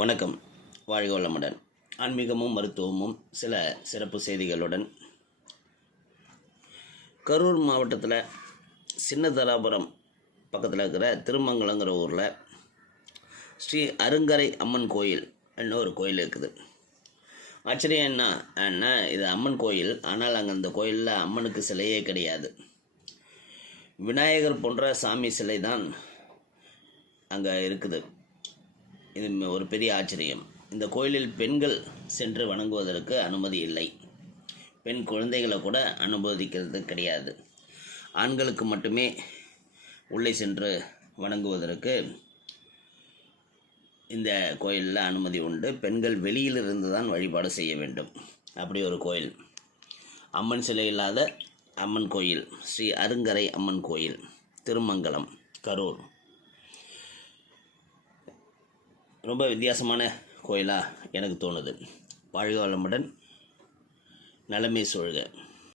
வணக்கம். வாழ்க வளமுடன். ஆன்மீகமும் மருத்துவமும் சில சிறப்பு செய்திகளுடன். கரூர் மாவட்டத்தில் சின்னதலாபுரம் பக்கத்தில் இருக்கிற திருமங்கலங்கிற ஊரில் ஸ்ரீ அருங்கரை அம்மன் கோயில் ஒரு கோயில் இருக்குது. ஆச்சரியம் என்ன? என்ன இது அம்மன் கோயில். ஆனால் அங்கே அந்த கோயிலில் அம்மனுக்கு சிலையே கிடையாது. விநாயகர் போன்ற சாமி சிலை தான் அங்கே இருக்குது. இது ஒரு பெரிய ஆச்சரியம். இந்த கோயிலில் பெண்கள் சென்று வணங்குவதற்கு அனுமதி இல்லை. பெண் குழந்தைகளை கூட அனுமதிக்கிறது கிடையாது. ஆண்களுக்கு மட்டுமே உள்ளே சென்று வணங்குவதற்கு இந்த கோயிலில் அனுமதி உண்டு. பெண்கள் வெளியிலிருந்து தான் வழிபாடு செய்ய வேண்டும். அப்படி ஒரு கோயில். அம்மன் சிலை இல்லாத அம்மன் கோயில். ஸ்ரீ அருங்கரை அம்மன் கோயில். திருமங்கலம் கரூர். ரொம்ப வித்தியாசமான கோயிலாக எனக்கு தோணுது. வாழ்க வளமுடன் நலமே